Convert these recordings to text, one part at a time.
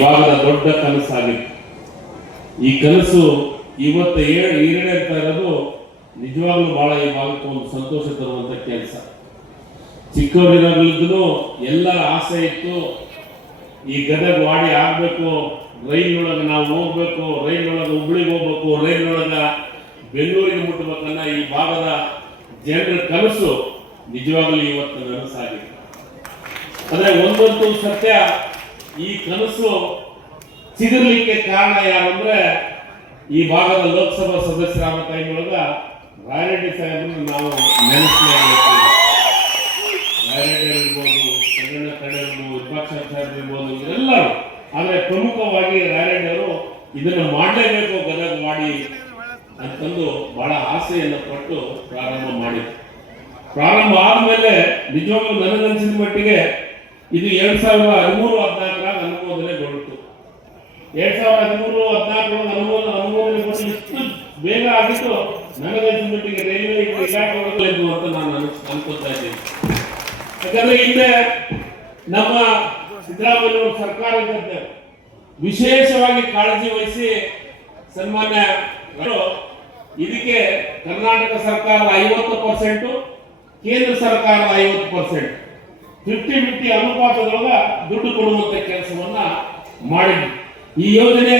ಭಾಗದ ದೊಡ್ಡ ಕನಸಾಗಿತ್ತು. ಈ ಕನಸು ಇವತ್ತು ಈಡೇರ್ತಾ ಇರೋದು ನಿಜವಾಗ್ಲೂ ಬಹಳ ಈ ಭಾಗಕ್ಕೆ ಒಂದು ಸಂತೋಷ ತರುವಂತ ಕೆಲಸ. ಚಿಕ್ಕವರಿದ್ದಾಗಲಿದ್ದು ಎಲ್ಲರ ಆಸೆ ಇತ್ತು, ಈ ಗದಗ ವಾಡಿ ಆಗ್ಬೇಕು, ರೈಲಿನೊಳಗೆ ನಾವು ಹೋಗ್ಬೇಕು, ರೈಲಿನೊಳಗೆ ಹುಬ್ಳಿಗೆ ಹೋಗ್ಬೇಕು, ರೈಲಿನೊಳಗೆ ಬೆಂಗಳೂರಿಗೆ ಮುಟ್ಟಬೇಕನ್ನ ಈ ಭಾಗದ ಜನರ ಕನಸು ನಿಜವಾಗ್ಲೂ ಇವತ್ತು ನನಸಾಗಿದೆ. ಆದರೆ ಒಂದಂತೂ ಸತ್ಯ, ಈ ಕನಸು ಸಿಗಲಿಕ್ಕೆ ಕಾರಣ ಯಾರಂದ್ರೆ ಈ ಭಾಗದ ಲೋಕಸಭಾ ಸದಸ್ಯರಾದ ಟೈಮ್ನೊಳಗ ರಾಯರೆಡ್ಡಿ ಸಾಹೇಬರನ್ನು ನಾವು ನೆನೆಸ್ಲೇಬೇಕು. ರಾಯರೆಡ್ಡಿ ಇರ್ಬೋದು, ಸಂಗಣ್ಣ ಕಡೆ ಇರ್ಬೋದು, ವಿಪಕ್ಷ ಸಾಹೇಬ್ ಇರ್ಬೋದು, ಇವರೆಲ್ಲರೂ. ಆದರೆ ಪ್ರಮುಖವಾಗಿ ರಾಯರೆಡ್ಡಿ ಅವರು ಇದನ್ನು ಮಾಡಲೇಬೇಕು ಗದಗ ಮಾಡಿ ಅಂತಂದು ಬಹಳ ಆಸೆಯನ್ನು ಪಟ್ಟು ಪ್ರಾರಂಭ ಮಾಡಿದ್ರು. ಪ್ರಾರಂಭ ಆದ್ಮೇಲೆ ನಿಜವಾಗ್ಲೂ ನನಗನ್ಸಿದ ಮಟ್ಟಿಗೆ ಇದು 2013-14 ಅನುಮೋದನೆಗೊಳ್ತು. 2013-14 ಅನುಮೋದನೆ ಇಷ್ಟು ಬೇಗ ಆಗಿತ್ತು ನನಗನ್ಸಿದ ಮಟ್ಟಿಗೆ ರೈಲ್ವೆ ಇಲಾಖೆ ಅಂತ ನಾನು ಅನ್ಕೋತಾ ಇದ್ದೀನಿ. ಯಾಕಂದ್ರೆ ಹಿಂದೆ ನಮ್ಮ ಸಿದ್ದರಾಮಯ್ಯ ಸರ್ಕಾರ ಇದ್ದಂತೆ ವಿಶೇಷವಾಗಿ ಕಾಳಜಿ ವಹಿಸಿ ಸನ್ಮಾನ್ಯ ಇದಕ್ಕೆ ಕರ್ನಾಟಕ ಸರ್ಕಾರದ 50%, ಕೇಂದ್ರ ಸರ್ಕಾರದ 50%, 50-50 ಅನುಪಾತದೊಳಗ ದುಡ್ಡು ಕೊಡುವಂತ ಕೆಲಸವನ್ನ ಮಾಡಿದ್ವಿ. ಈ ಯೋಜನೆ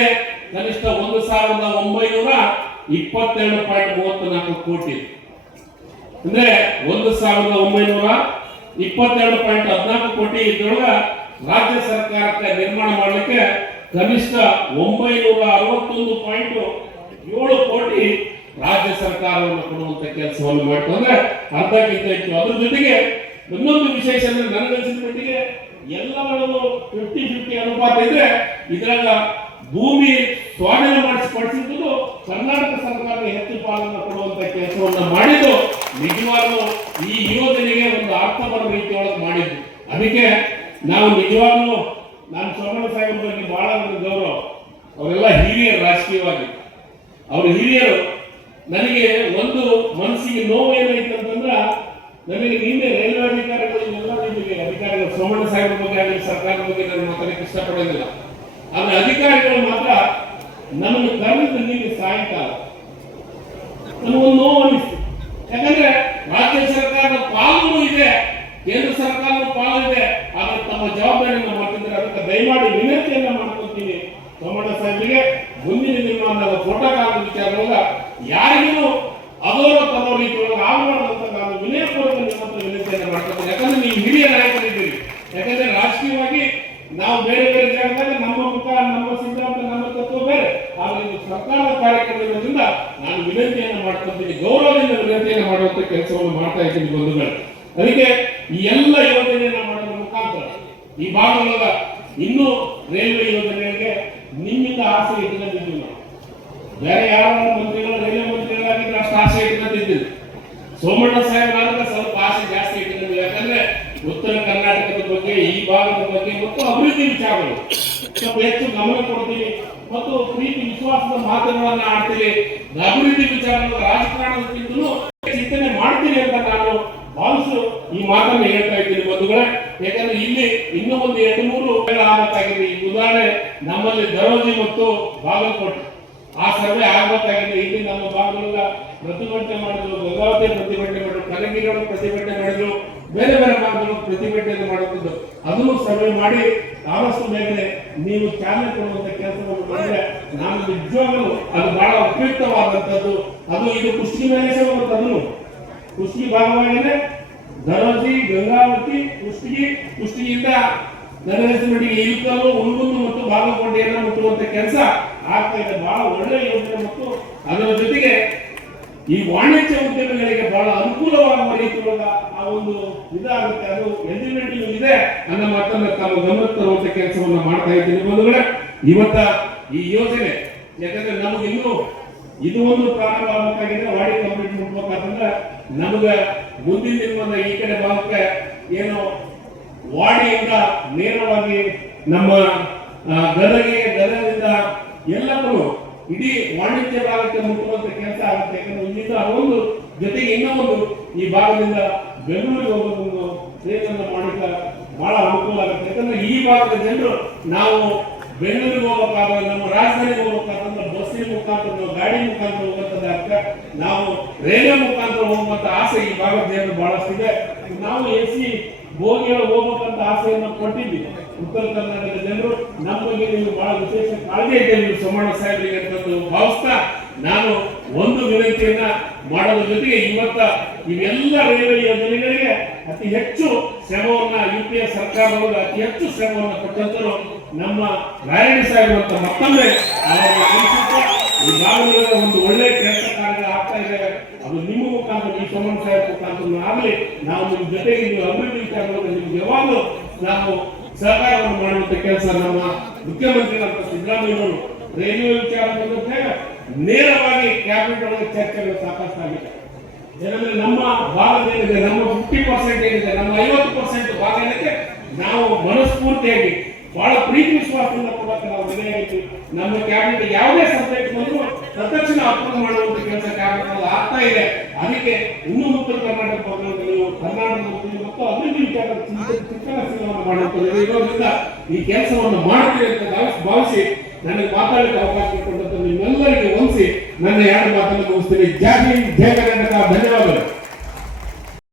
ಕನಿಷ್ಠ 1922.34 ಕೋಟಿ, ಅಂದ್ರೆ 1922.14 ಕೋಟಿ ಇದ್ರೊಳಗ ರಾಜ್ಯ ಸರ್ಕಾರಕ್ಕೆ ನಿರ್ಮಾಣ ಮಾಡಲಿಕ್ಕೆ ಕನಿಷ್ಠ 961.7 ಕೋಟಿ ರಾಜ್ಯ ಸರ್ಕಾರವನ್ನು ಕೊಡುವಂತ ಕೆಲಸವನ್ನು ಮಾಡ್ತು. ಅಂದ್ರೆ ಅರ್ಧಕ್ಕಿಂತ ಹೆಚ್ಚು. ಅದ್ರ ಜೊತೆಗೆ ಇನ್ನೊಂದು ವಿಶೇಷ ಅಂದ್ರೆ ನನಗನ್ಸಿದ ಮಟ್ಟಿಗೆ ಎಲ್ಲವೂ 50-50 ಅನುಪಾತ ಇದ್ರೆ ಇದ್ರಾಗ ಭೂಮಿ ಸ್ವಾಧೀನ ಮಾಡಿಸಿಕೊಡಿಸಿದ್ದು ಕರ್ನಾಟಕ ಸರ್ಕಾರದ ಹೆಚ್ಚು ಪಾಲನ್ನು ಕೊಡುವಂತ ಕೆಲಸವನ್ನ ಮಾಡಿದ್ದು ನಿಜವಾಗ್ಲೂ ಈ ಯೋಜನೆಗೆ ಒಂದು ಅರ್ಥ ಬರೋ ರೀತಿಯೊಳಗೆ ಮಾಡಿದ್ದು. ಅದಕ್ಕೆ ನಾವು ನಿಜವಾಗ್ಲೂ ನಾನು ಸೋಮಣ್ಣ ಸಾಹೇಬ್ ಬಗ್ಗೆ ಬಹಳ ಗೌರವ. ಅವರೆಲ್ಲ ಹಿರಿಯರು, ರಾಜಕೀಯವಾಗಿ ಅವರು ಹಿರಿಯರು. ನನಗೆ ಒಂದು ಮನಸ್ಸಿಗೆ ನೋವು ಏನಾಯ್ತಂತಂದ್ರ, ನನಗೆ ನಿನ್ನೆ ರೈಲ್ವೆ ಅಧಿಕಾರಿಗಳು ಎಲ್ಲ ರೀತಿಗೆ ಅಧಿಕಾರಿಗಳು, ಸೋಮಣ್ಣ ಸಾಹೇಬ್ ಬಗ್ಗೆ ಆಗಲಿ ಸರ್ಕಾರದ ಬಗ್ಗೆ ನಾನು ಮಾತಾಡಕ್ಕೆ ಇಷ್ಟಪಡೋದಿಲ್ಲ. ಆದ್ರೆ ಅಧಿಕಾರಿಗಳು ಮಾತ್ರ ನಮ್ಮನ್ನು ಕರೆದು ನಿನ್ನೆ ಸಾಯಂಕಾಲ ನನಗೊಂದು ನೋವು ಅನಿಸ್ತು. ಯಾಕಂದ್ರೆ ರಾಜ್ಯ ಸರ್ಕಾರದ ಪಾಲು ಇದೆ, ಕೇಂದ್ರ ಸರ್ಕಾರದ ಪಾಲು ಇದೆ, ಆದ್ರೆ ತಮ್ಮ ಜವಾಬ್ದಾರಿಯನ್ನು ಮಾಡ್ತಿದ್ರೆ ಅದಕ್ಕೆ ದಯಮಾಡಿ ವಿನಂತಿಯನ್ನ ಮಾಡ್ಕೊಳ್ತೀನಿ ಸೋಮಣ್ಣ ಸಾಹೇಬರಿಗೆ. ಮುಂದಿನ ದಿನಮಾನದ ಫೋಟೋಕಾಲದ ವಿಚಾರದೊಳಗ ಯಾರಿಗೂ ಅದೋರ ತರೋ ರೀತಿಯೊಳಗೆ ಆಗಬಾರ್ದಂತ ನಾನು ವಿನಯಪೂರ್ವಕ ನಿಮ್ಮ ಹತ್ರ ವಿನಂತಿಯನ್ನು ಮಾಡ್ಕೊಳ್ತೀನಿ. ಯಾಕಂದ್ರೆ ನೀವು ಹಿರಿಯ ನಾಯಕರಿದ್ದೀರಿ. ಯಾಕಂದ್ರೆ ರಾಜಕೀಯವಾಗಿ ನಾವು ಬೇರೆ ಬೇರೆ ಜಾಗದಾಗ ನಮ್ಮ ಮುಖ, ನಮ್ಮ ಸಿದ್ಧಾಂತ, ನಮ್ಮ ತತ್ವ ಬೇರೆ. ಆದ್ರೆ ಇದು ಸರ್ಕಾರದ ಕಾರ್ಯಕ್ರಮ ಇರೋದ್ರಿಂದ ನಾನು ವಿನಂತಿಯನ್ನು ಮಾಡ್ಕೊಳ್ತೀನಿ, ಗೌರವದಿಂದ ವಿನಂತಿಯನ್ನು ಮಾಡುವಂತ ಕೆಲಸವನ್ನು ಮಾಡ್ತಾ ಇದ್ದೀನಿ ಬಂಧುಗಳು. ಅದಕ್ಕೆ ಈ ಎಲ್ಲ ಯೋಜನೆಯನ್ನ ಮಾಡೋದ್ರ ಮುಖಾಂತರ ಈ ಭಾಗದೊಳಗ ಇನ್ನೂ ರೈಲ್ವೆ ಯೋಜನೆಗೆ ನಿಮ್ಮಿಂದ ಆಸೆ ಇಟ್ಕೊಂಡಿದ್ದೀವಿ. ನಾವು ಬೇರೆ ಯಾವ ಮಂತ್ರಿಗಳು ರೈಲ್ವೆ ಮಂತ್ರಿಗಳಾಗಿದ್ರೆ ಅಷ್ಟು ಆಸೆ ಇಟ್ಕೊಂಡಿದ್ದೀವಿ. ಸೋಮಣ್ಣ ಸಾಹೇಬ್ ಸ್ವಲ್ಪ ಆಸೆ ಜಾಸ್ತಿ ಇಟ್ಕೊಂಡಿದ್ದೀವಿ. ಯಾಕಂದ್ರೆ ಉತ್ತರ ಕರ್ನಾಟಕದ ಬಗ್ಗೆ, ಈ ಭಾಗದ ಬಗ್ಗೆ ಮತ್ತು ಅಭಿವೃದ್ಧಿ ವಿಚಾರಗಳು ಸ್ವಲ್ಪ ಹೆಚ್ಚು ಗಮನ ಕೊಡ್ತೀವಿ ಮತ್ತು ಪ್ರೀತಿ ವಿಶ್ವಾಸದ ಮಾತುಗಳನ್ನ ಆಡ್ತೀವಿ. ಅಭಿವೃದ್ಧಿ ವಿಚಾರಗಳು ರಾಜಕಾರಣಕ್ಕಿಂತಲೂ ಚಿಂತನೆ ಮಾಡ್ತೀವಿ ಅಂತ ನಾನು ಭಾವಿಸು ಈ ಮಾತನ್ನು ಹೇಳ್ತಾ ಇದ್ದೀನಿ ಬಂಧುಗಳೇ. ಯಾಕಂದ್ರೆ ಇಲ್ಲಿ ಇನ್ನೂ ಒಂದು 2-3 ಆಗಬೇಕಾಗಿದೆ. ಈ ಉದಾಹರಣೆ ನಮ್ಮಲ್ಲಿ ದರೋಜಿ ಮತ್ತು ಬಾಗಲಕೋಟೆ ಆ ಸರ್ವೆ ಆಗಬೇಕಾಗಿದೆ. ಇಲ್ಲಿ ನಮ್ಮ ಭಾಗಗಳ ಪ್ರತಿಭಟನೆ ಮಾಡಿದ್ರು, ಗಂಗಾವತಿ ಪ್ರತಿಭಟನೆ ಮಾಡಿದ್ರು, ಕನಗಿರಿಯವರು ಪ್ರತಿಭಟನೆ ಮಾಡಿದ್ರು, ಬೇರೆ ಬೇರೆ ಭಾಗಗಳು ಪ್ರತಿಭಟನೆ ಮಾಡುತ್ತಿದ್ದು ಅದನ್ನು ಸರ್ವೆ ಮಾಡಿ ಆದಷ್ಟು ಬೇಗನೆ ನೀವು ಚಾಲನೆ ಕೊಡುವಂತ ಕೆಲಸವನ್ನು ಮಾಡಿದ್ರೆ ನಾನು ನಿಜವಾಗಲೂ ಅದು ಬಹಳ ಉಪಯುಕ್ತವಾದಂತದ್ದು. ಅದು ಇದು ಕುಷ್ಟಗಿ ಮೇಲೆ ಅದನ್ನು ಕುಷ್ಟಗಿ ಭಾಗವಾಗಿದೆ. ದರೋಜಿ, ಗಂಗಾವತಿ, ಕುಷ್ಟಗಿಯಿಂದ ನನಗನ್ಸಿದ ಇಲ್ಕಲ್ಲು, ಉಲ್ಗುಂದು ಮತ್ತು ಬಾಗಲಕೋಟೆಯನ್ನು ಮುಟ್ಟುವಂತ ಕೆಲಸ ಆಗ್ತಾ ಇದೆ. ಬಹಳ ಒಳ್ಳೆಯ ಯೋಜನೆ ಮತ್ತು ಅದರ ಜೊತೆಗೆ ಈ ವಾಣಿಜ್ಯ ಉದ್ಯಮಿಗಳಿಗೆ ಬಹಳ ಅನುಕೂಲವಾಗುವ ರೀತಿಯೊಳಗ ಆ ಒಂದು ಇದಾಗುತ್ತೆ. ಅದು ಎಲಿಜಿಬಿಲಿಟಿ ಇದೆ ಅನ್ನೋ ಮಾತನ್ನ ತಾವು ಗಮನಕ್ಕೆ ತರುವಂತ ಕೆಲಸವನ್ನ ಮಾಡ್ತಾ ಇದ್ದೀನಿ ಬಂಧುಗಳೇ. ಇವತ್ತ ಈ ಯೋಜನೆ ಯಾಕಂದ್ರೆ ನಮಗೆ ಇನ್ನೂ ಇದು ಒಂದು ಪ್ರಾರಂಭ ಆಗಬೇಕಾಗಿದೆ. ವಾಡಿ ಕಂಪ್ಲೀಟ್ ಮುಟ್ಬೇಕಾದ್ರೆ ನಮಗೆ ಮುಂದಿನ ದಿನದ ಈ ಕಡೆ ಭಾಗಕ್ಕೆ ಏನು ವಾಡಿಯಿಂದ ನೇರವಾಗಿ ನಮ್ಮ ಗದಗದಿಂದ ಎಲ್ಲರೂ ಇಡೀ ವಾಣಿಜ್ಯ ಭಾಗಕ್ಕೆ ಮುಟ್ಟುವಂತ ಕೆಲಸ ಆಗುತ್ತೆ. ಯಾಕಂದ್ರೆ ಇಲ್ಲಿಂದ ಒಂದು ಜೊತೆಗೆ ಇನ್ನೊಂದು ಈ ಭಾಗದಿಂದ ಬೆಂಗಳೂರಿಗೆ ಹೋಗೋದು ಟ್ರೈನ್ ಅನ್ನು ಮಾಡಿದ್ರೆ ಬಹಳ ಅನುಕೂಲ ಆಗುತ್ತೆ. ಯಾಕಂದ್ರೆ ಈ ಭಾಗದ ಜನರು ನಾವು ಬೆಂಗಳೂರಿಗೆ ಹೋಗ್ಬೇಕಾದ್ರೆ, ನಮ್ಮ ರಾಜಧಾನಿಗೆ ಹೋಗ್ಬೇಕಾದ್ರೆ ಬಸ್ಸಿನ ಮುಖಾಂತರ, ನಾವು ಗಾಡಿ ಮುಖಾಂತರ ಹೋಗುವಂತದ ನಾವು ರೈಲ್ವೆ ಮುಖಾಂತರ ಹೋಗುವಂತ ಆಸೆ ಈ ಭಾಗದ ಜನರು ಬಹಳಷ್ಟಿದೆ. ನಾವು ಎಸಿ ಬೋಗಿಗಳು ಹೋಗ್ಬೇಕಂತ ಆಸೆಯನ್ನು ಕೊಟ್ಟಿದ್ವಿ. ಉತ್ತರ ಕರ್ನಾಟಕದ ಜನರು ನಮ್ಮ ಬಗ್ಗೆ ನೀವು ಬಹಳ ವಿಶೇಷ ಕಾಳಜಿ ಇದೆ ನೀವು ಸೋಮಣ್ಣ ಸಾಹೇಬರಿಗೆ ಅಂತ ಭಾವಿಸ್ತಾ ನಾನು ಒಂದು ವಿನಂತಿಯನ್ನ ಮಾಡೋದ್ರ ಜೊತೆಗೆ ಇವತ್ತ ಇವೆಲ್ಲ ರೈಲ್ವೆ ಯೋಜನೆಗಳಿಗೆ ಅತಿ ಹೆಚ್ಚು ಶ್ರಮವನ್ನ UPA ಸರ್ಕಾರದೊಳಗೆ ಅತಿ ಹೆಚ್ಚು ಶ್ರಮವನ್ನು ಕೊಟ್ಟಂತರು ನಮ್ಮ ನಾರಾಯಣ ಸಾಹೇಬ್ ಅಂತ ಮತ್ತೊಮ್ಮೆ ಈ ಭಾಗದಲ್ಲಿ ಒಂದು ಒಳ್ಳೆ ಕೆಲಸ ಕಾರ್ಯ ಆಗ್ತಾ ಇದೆ. ಅದು ನಿಮ್ಮ ಮುಖಾಂತರ, ಈ ಸೋಮಣ್ಣ ಸಾಹೇಬ್ ಮುಖಾಂತರ ಆಗಲಿ ನಾವು ನಿಮ್ಮ ಜೊತೆಗೆ ನೀವು ಅಭಿವೃದ್ಧಿ ವಿಚಾರದಲ್ಲಿ ನಿಮ್ಗೆ ಯಾವಾಗಲೂ ನಾವು ಸಹಕಾರವನ್ನು ಮಾಡುವಂತ ಕೆಲಸ ನಮ್ಮ ಮುಖ್ಯಮಂತ್ರಿಗಳಂತ ಸಿದ್ದರಾಮಯ್ಯವರು ರೈಲ್ವೆ ವಿಚಾರ ಬಂದಾಗ ನೇರವಾಗಿ ಕ್ಯಾಬಿನೆಟ್ ಒಳಗೆ ಚರ್ಚೆಗಳು ಸಾಕಷ್ಟು ಆಗಿದೆ. ಏನಂದ್ರೆ ನಮ್ಮ ಭಾರತ ಏನಿದೆ, ನಮ್ಮ 50% ಏನಿದೆ, ನಮ್ಮ 50% ಭಾಗ ಏನಕ್ಕೆ ನಾವು ಮನಸ್ಫೂರ್ತಿಯಾಗಿ ಬಹಳ ಪ್ರೀತಿ ವಿಶ್ವಾಸದಿಂದ ಕೊಡಕ್ಕೆ ನಾವು ಮನೆಯಾಗಿದ್ದೀವಿ. ನಮ್ಮ ಕ್ಯಾಬಿನೆಟ್ ಯಾವುದೇ ಸಬ್ಜೆಕ್ಟ್ ಬಂದರೂ ತತ್ಕ್ಷಣ ಅಪ್ರೂವ್ ಮಾಡುವಂತ ಕೆಲಸ ಕ್ಯಾಬಿನೆಟ್ ಆಗ್ತಾ ಇದೆ. ಅದಕ್ಕೆ ಇನ್ನೂ ಉತ್ತರ ಕರ್ನಾಟಕ ಭಾಗದಲ್ಲಿ ಕರ್ನಾಟಕದಲ್ಲಿ ಮತ್ತು ಅಭಿವೃದ್ಧಿ ವಿಚಾರದ ಚಿಂತನೆ ಮಾಡುವಂಥದ್ದು ಇರೋದ್ರಿಂದ ಈ ಕೆಲಸವನ್ನು ಮಾಡ್ತೀವಿ ಅಂತ ಭಾವಿಸಿ ನನಗೆ ಮಾತಾಡಲಿಕ್ಕೆ ಅವಕಾಶ ಕೊಟ್ಟಂತ ನಿಮ್ಮೆಲ್ಲರಿಗೆ ವಂದಿಸಿ ನನ್ನ ಎರಡು ಮಾತನ್ನು ಮುಗಿಸ್ತೀನಿ. ಜೈ ಹಿಂದ್, ಜೈ ಕರ್ನಾಟಕ. ಧನ್ಯವಾದ.